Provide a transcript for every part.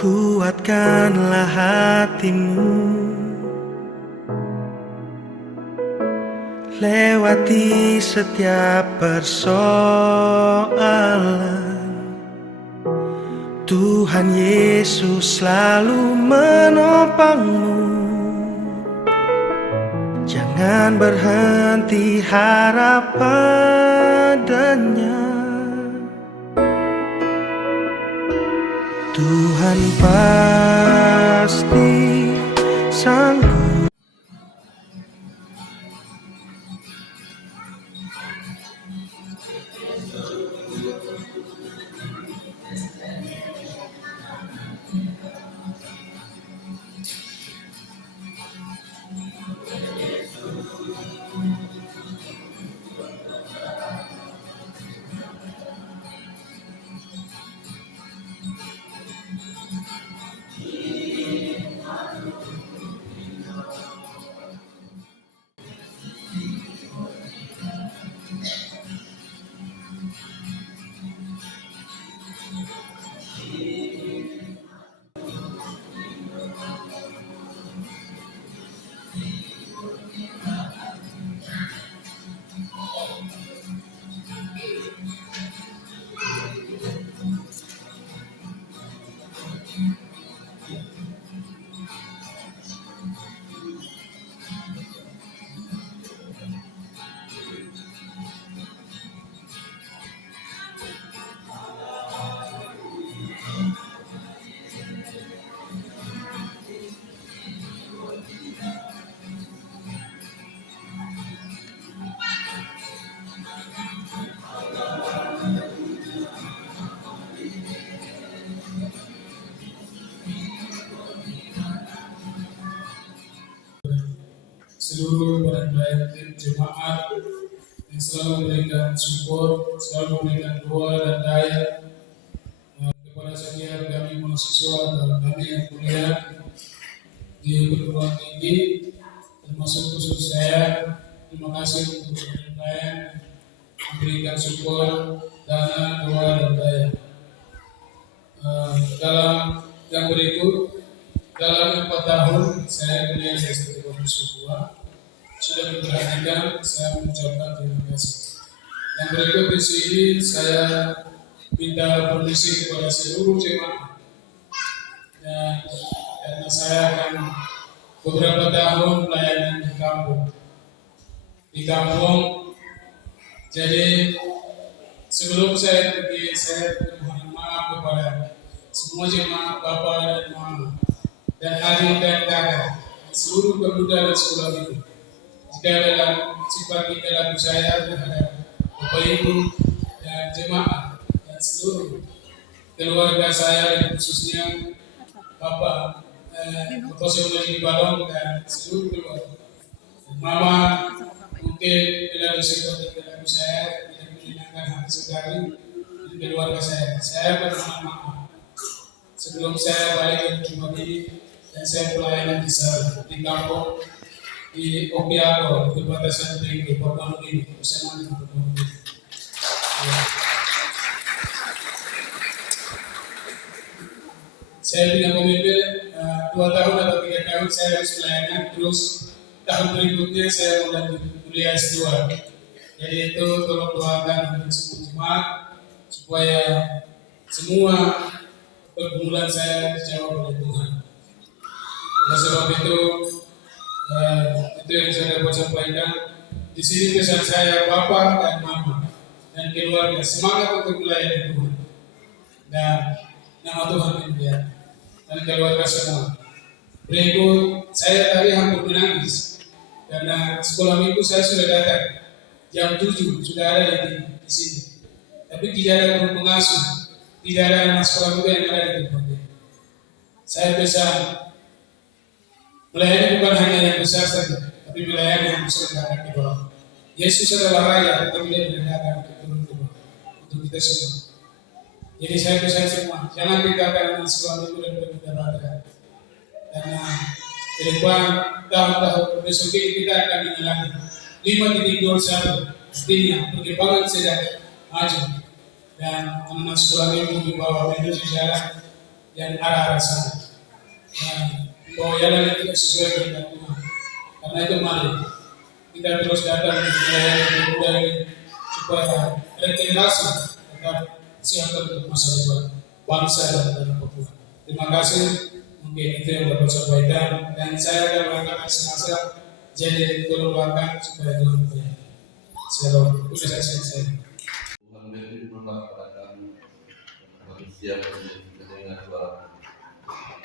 Kuatkanlah hatimu, lewati setiap persoalan. Tuhan Yesus selalu menopangmu. Jangan berhenti harap padanya. Tuhan pasti sanggup. Seluruh badan tim jemaat yang selalu memberikan support, selalu memberikan doa dan daya kepada setiap kami mahasiswa dan kami yang kuliah di perguruan tinggi, termasuk khusus saya. Terima kasih untuk penilaian, memberikan support, dana, doa dan daya. Dalam yang berikut, dalam 4 tahun saya kuliah di S1 sudah diperhatikan, saya mengucapkan terima kasih. Yang berikut di sini saya minta permisi kepada seluruh jemaat, dan karena saya akan beberapa tahun pelayanan di kampung. Jadi sebelum saya pergi, saya mohon maaf kepada semua jemaat Bapak dan Mama dan adik dan kakak, seluruh pemuda dan sekolah itu. Jika dalam sifat tingkah laku saya terhadap Bapak Ibu dan jemaat dan seluruh keluarga saya, dan khususnya Bapak Saudari Balong dan seluruh keluarga. Mama mungkin dalam sifat tingkah laku saya tidak menyenangkan hati saudari dan keluarga saya. Saya bermohon maaf sebelum saya balik ke rumah ini dan saya pelayanan di kampung di Opiago, di perbatasan tinggi Papua Nugini bersama dengan Papua Nugini. Saya tidak memimpin 2 tahun atau 3 tahun saya harus pelayanan, terus tahun berikutnya saya mau lanjut kuliah S2. Jadi itu tolong doakan untuk semua jemaat supaya semua pergumulan saya dijawab oleh Tuhan. Oleh sebab itu yang saya dapat sampaikan. Di sini pesan saya, Bapak dan Mama dan keluarga, semangat untuk melayani Tuhan. Dan nama Tuhan dimuliakan dan keluarga semua. Berikut saya tadi hampir menangis karena sekolah minggu saya sudah datang jam 7 sudah ada di sini. Tapi tidak ada guru pengasuh, tidak ada anak sekolah minggu yang ada di tempat ini. Saya pesan melayani bukan hanya yang besar saja, tapi melayani yang besar di bawah. Yesus adalah Raja, tetapi dia menandakan keturun-turun untuk kita semua. Jadi saya pesan semua, jangan tinggalkan anak sekolah itu dan bermudah-mudahan. Karena ke depan tahun-tahun besok ini kita akan menyelami 5.01, artinya perkembangan sedang maju dan anak sekolah ini dibawa menuju jalan yang arah sana. Dan bahwa jalan yang tidak sesuai dengan Tuhan. Karena itu mari kita terus datang di melayani pemuda ini supaya regenerasi tetap siapkan untuk masa depan bangsa dan tanah Papua. Terima kasih. Mungkin itu yang dapat saya sampaikan dan saya akan melakukan semasa jadi doakan supaya Tuhan berkati. Shalom. Terima kasih saya. Tuhan berfirman kepada kami manusia mendengar suara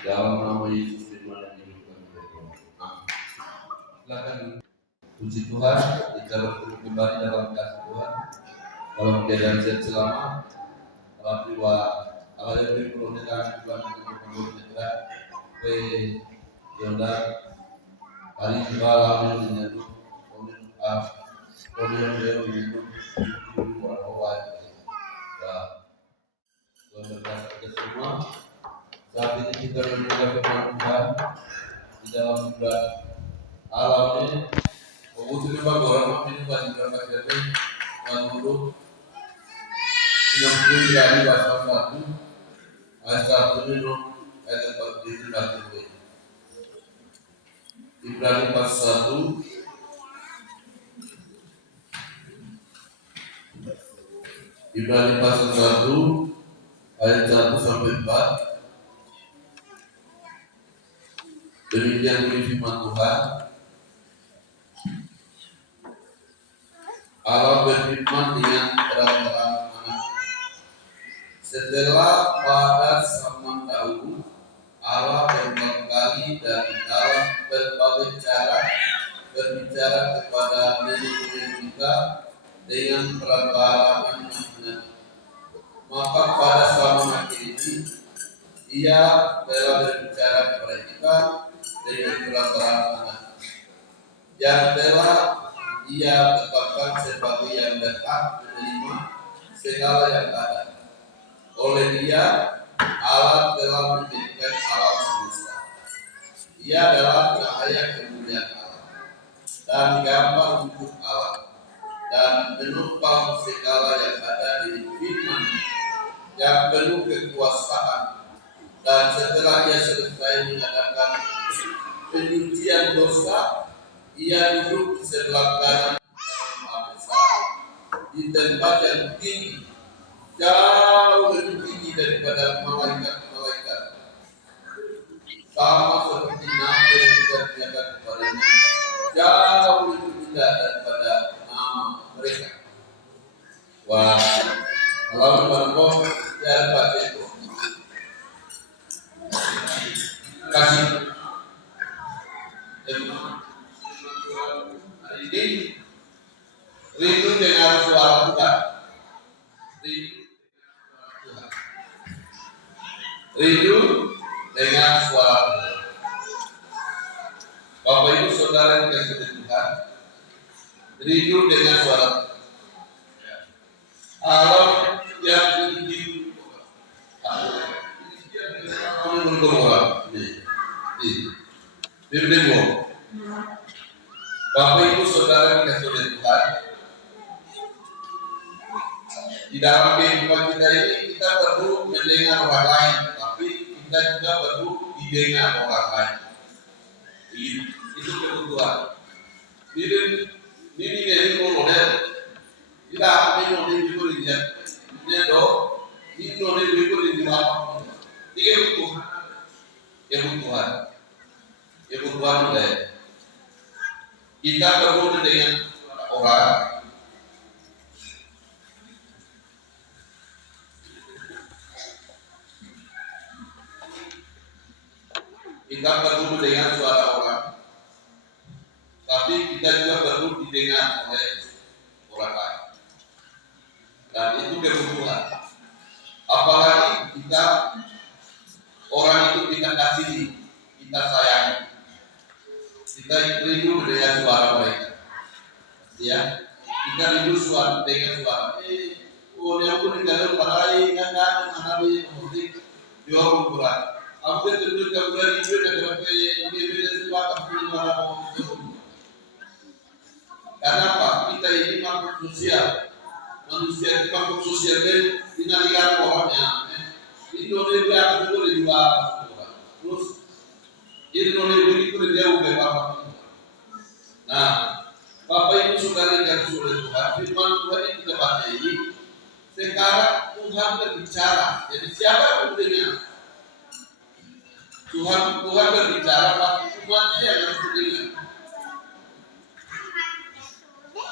dalam nama Yesus firman yang diberikan kepada silakan puji Tuhan kita bertemu kembali dalam kasih Tuhan dalam keadaan sehat selamat dalam jiwa Allah yang berperlukan Tuhan untuk mengucapkan Yonda hari juga lalu menyatu Kemudian beliau menyebut orang awal dan Tuhan berkata kita semua saat ini kita mendengar firman Tuhan di dalam bulan alam ini mengutuk orang ini bukan berapa kali menurut 60 dari pasal 1 ayat 1 minum ayat 4 Ibrani pasal 1 Ibrani pasal 1 ayat 1 sampai 4. Demikian bunyi firman Tuhan. Allah berfirman dengan terang-terang setelah pada zaman dahulu Allah beberapa kali dan dalam berbagai cara berbicara kepada nenek kita dengan perkataan yang benar. Maka pada zaman akhir ini ia telah berbicara kepada kita dengan perkataan benar yang telah ia tetapkan sebagai yang berhak menerima segala yang ada. Oleh dia Allah telah menjadikan alam semesta. Ia adalah cahaya kemuliaan Allah dan gambar wujud Allah dan menumpang segala yang ada di firman yang penuh kekuasaan. Dan setelah ia selesai mengadakan penyucian dosa, ia duduk di sebelah kanan Maha Besar di tempat yang tinggi, jauh lebih tinggi daripada malaikat-malaikat, sama seperti nama yang dinyatakan kepadanya, jauh lebih indah daripada nama mereka. Wah, kalau berbohong ya baca itu. Kasih. Hari ini rindu dengar suara Tuhan. Rindu dengar suara Tuhan. Bapak Ibu Saudara yang dikasihi Tuhan, rindu dengar suara Tuhan. Allah yang tinggi, Bapak Ibu Saudara yang dikasihi Tuhan, di dalam kehidupan kita ini kita perlu mendengar orang lain, tapi kita juga perlu didengar orang lain. Itu kebutuhan. Ini dari model. Kita ambil model itu dia do, ini model itu di apa? Dia kebutuhan mulai. Kita perlu mendengar orang. Kita perlu mendengar suara orang, tapi kita juga perlu didengar oleh orang lain. Dan itu kebutuhan. Apalagi kita orang itu kita kasihi, kita sayangi, kita rindu mendengar suara mereka. Ya, Ikan itu suara dengan suara. Oleh aku di dalam parai kan manabi musik diorang kurang. Hampir terus kemudian itu negara ini suara tapi malah karena apa? Kita ini makhluk sosial. Manusia itu makhluk sosial dan dinalikan orangnya. Indonesia itu di luar. Terus Indonesia itu di jauh dari apa? Nah, Bapak Ibu Saudara yang sudah Tuhan, firman Tuhan yang kita baca ini, sekarang Tuhan berbicara. Jadi siapa yang mendengar? Tuhan berbicara, tapi umatnya yang harus mendengar.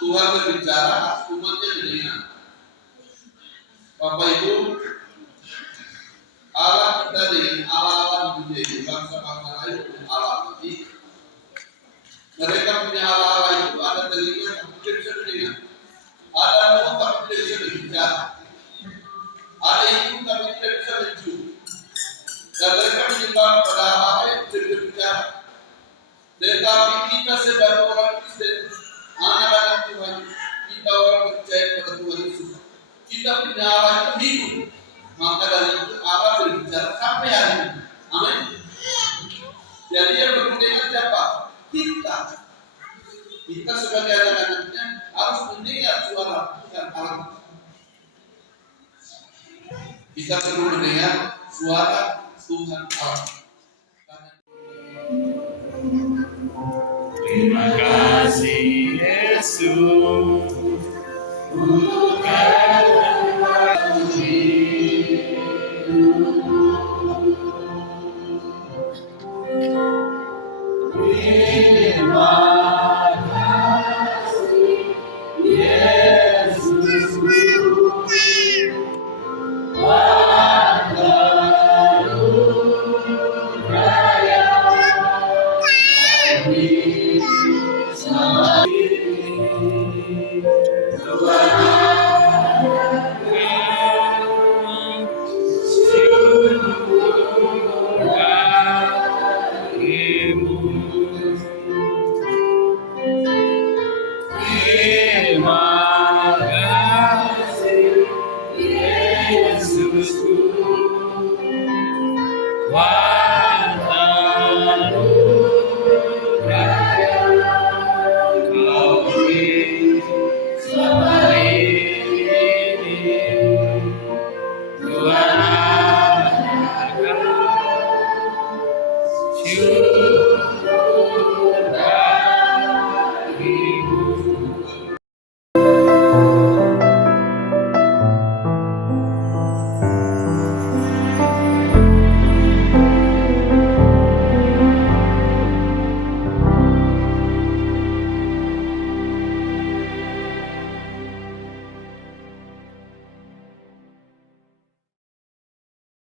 Tuhan berbicara, umatnya mendengar. Bapak Ibu, Allah kita dengan Allah di dunia ini, bangsa-bangsa lain dengan Allah ini. Mereka punya Allah itu ada telinga tapi tidak bisa mendengar, ada mulut tapi tidak bisa berbicara, ada hidung tapi tidak bisa mencium, dan mereka menyembah pada Allah yang tidak bisa berbicara. Tetapi kita sebagai orang Kristen, anak-anak Tuhan, kita orang percaya pada Tuhan Yesus, kita punya Allah yang hidup, maka dari itu Allah berbicara sampai hari ini. Amin. Jadi yang berbicara siapa? Kita sebagai anak-anaknya harus mendengar suara Tuhan Allah. Kita perlu mendengar suara Tuhan Allah. Terima kasih Yesus.